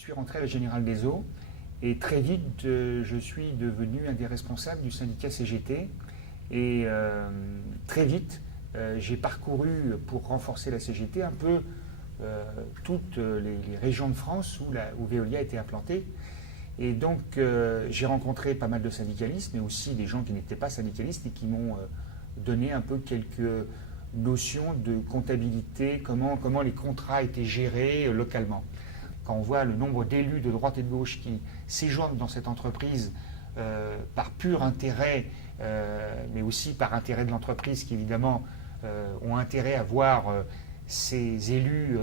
suis rentré à la Générale des Eaux et très vite, je suis devenu un des responsables du syndicat CGT. Et très vite, j'ai parcouru, pour renforcer la CGT, un peu toutes les régions de France où Veolia était implantée. Et donc, j'ai rencontré pas mal de syndicalistes, mais aussi des gens qui n'étaient pas syndicalistes et qui m'ont donné un peu quelques notions de comptabilité, comment les contrats étaient gérés localement. Quand on voit le nombre d'élus de droite et de gauche qui séjournent dans cette entreprise par pur intérêt, mais aussi par intérêt de l'entreprise qui évidemment ont intérêt à voir ces élus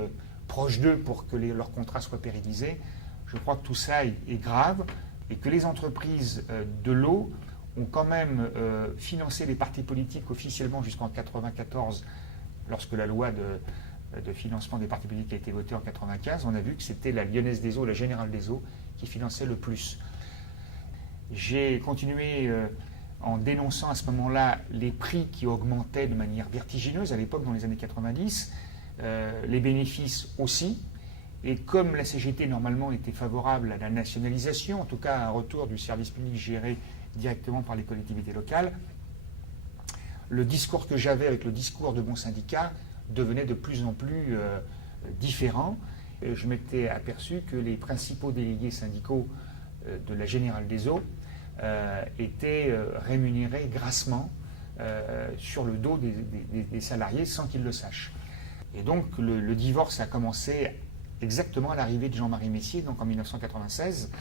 proches d'eux pour que leurs contrats soient pérennisés, je crois que tout ça est grave et que les entreprises de l'eau ont quand même financé les partis politiques officiellement jusqu'en 1994, lorsque la loi de financement des partis politiques a été votée en 1995. On a vu que c'était la Lyonnaise des Eaux, la Générale des Eaux, qui finançait le plus. J'ai continué en dénonçant à ce moment-là les prix qui augmentaient de manière vertigineuse à l'époque, dans les années 90, les bénéfices aussi. Et comme la CGT normalement était favorable à la nationalisation, en tout cas à un retour du service public géré directement par les collectivités locales, le discours que j'avais avec le discours de mon syndicat devenait de plus en plus différent. Et je m'étais aperçu que les principaux délégués syndicaux de la Générale des Eaux étaient rémunérés grassement sur le dos des salariés sans qu'ils le sachent. Et donc le divorce a commencé exactement à l'arrivée de Jean-Marie Messier, donc en 1996,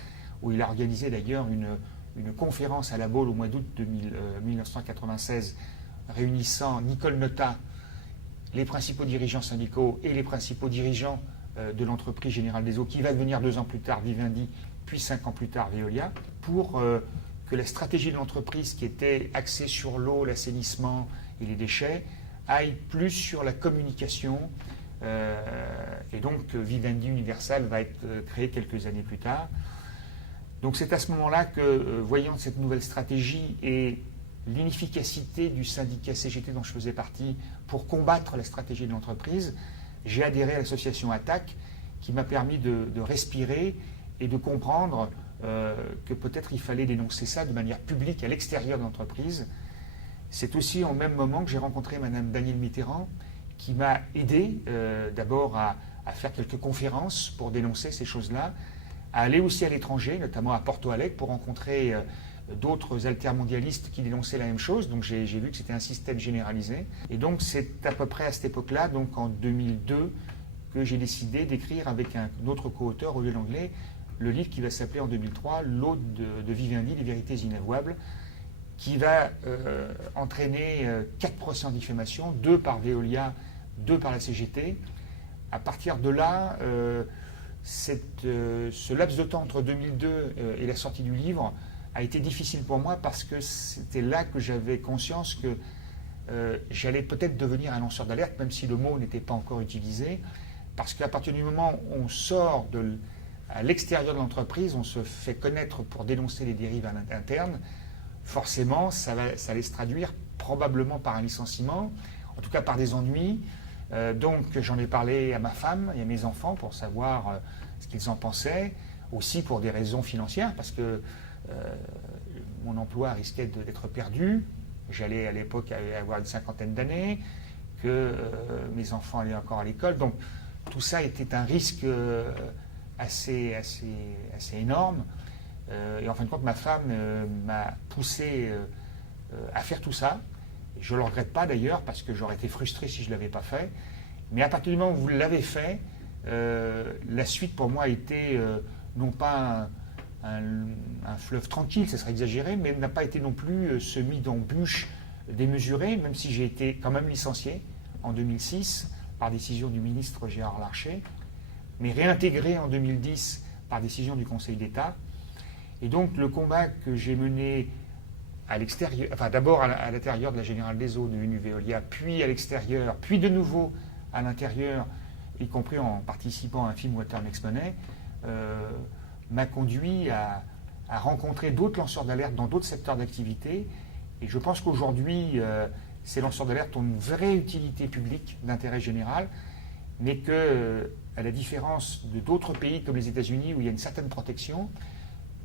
où il a organisé d'ailleurs une conférence à La Baule au mois d'août 1996, réunissant Nicole Notat, les principaux dirigeants syndicaux et les principaux dirigeants de l'entreprise Générale des Eaux, qui va devenir 2 ans plus tard Vivendi, puis 5 ans plus tard Veolia, pour que la stratégie de l'entreprise, qui était axée sur l'eau, l'assainissement et les déchets, aille plus sur la communication. Et donc Vivendi Universal va être créé quelques années plus tard. Donc c'est à ce moment-là que, voyant cette nouvelle stratégie et l'inefficacité du syndicat CGT dont je faisais partie pour combattre la stratégie de l'entreprise, j'ai adhéré à l'association ATTAC, qui m'a permis de respirer et de comprendre que peut-être il fallait dénoncer ça de manière publique à l'extérieur de l'entreprise. C'est aussi au même moment que j'ai rencontré Mme Danielle Mitterrand, qui m'a aidé d'abord à faire quelques conférences pour dénoncer ces choses-là, à aller aussi à l'étranger, notamment à Porto Alegre, pour rencontrer d'autres altermondialistes qui dénonçaient la même chose. Donc j'ai vu que c'était un système généralisé. Et donc c'est à peu près à cette époque-là, donc en 2002, que j'ai décidé d'écrire avec un autre co-auteur, Olivier Langlais, le livre qui va s'appeler en 2003 « L'eau de Vivendi, les vérités inavouables », qui va entraîner 4 procès en diffamation, 2 par Veolia, 2 par la CGT. À partir de là, ce laps de temps entre 2002 et la sortie du livre a été difficile pour moi, parce que c'était là que j'avais conscience que j'allais peut-être devenir un lanceur d'alerte, même si le mot n'était pas encore utilisé, parce qu'à partir du moment où on sort à l'extérieur de l'entreprise, on se fait connaître pour dénoncer les dérives internes, forcément, ça allait se traduire probablement par un licenciement, en tout cas par des ennuis. Donc j'en ai parlé à ma femme et à mes enfants pour savoir ce qu'ils en pensaient, aussi pour des raisons financières, parce que mon emploi risquait d'être perdu. J'allais à l'époque avoir une 50aine d'années, que mes enfants allaient encore à l'école. Donc tout ça était un risque assez énorme. Et en fin de compte, ma femme m'a poussé à faire tout ça. Je ne le regrette pas d'ailleurs, parce que j'aurais été frustré si je ne l'avais pas fait. Mais à partir du moment où vous l'avez fait, la suite pour moi a été non pas un fleuve tranquille, ça serait exagéré, mais n'a pas été non plus semé d'embûches démesurées, même si j'ai été quand même licencié en 2006 par décision du ministre Gérard Larcher, mais réintégré en 2010 par décision du Conseil d'État. Et donc le combat que j'ai mené à l'extérieur, enfin d'abord à l'intérieur de la Générale des Eaux, devenue Veolia, puis à l'extérieur, puis de nouveau à l'intérieur, y compris en participant à un film Water Next Money, m'a conduit à rencontrer d'autres lanceurs d'alerte dans d'autres secteurs d'activité. Et je pense qu'aujourd'hui, ces lanceurs d'alerte ont une vraie utilité publique d'intérêt général. mais que, à la différence de d'autres pays comme les États-Unis où il y a une certaine protection,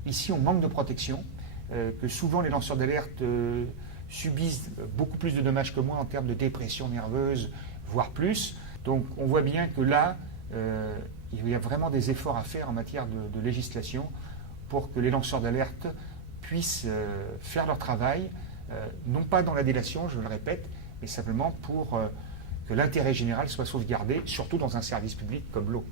ici on manque de protection, que souvent les lanceurs d'alerte subissent beaucoup plus de dommages que moi en termes de dépression nerveuse, voire plus. Donc on voit bien que là, il y a vraiment des efforts à faire en matière de législation pour que les lanceurs d'alerte puissent faire leur travail, non pas dans la délation, je le répète, mais simplement pour que l'intérêt général soit sauvegardé, surtout dans un service public comme l'eau.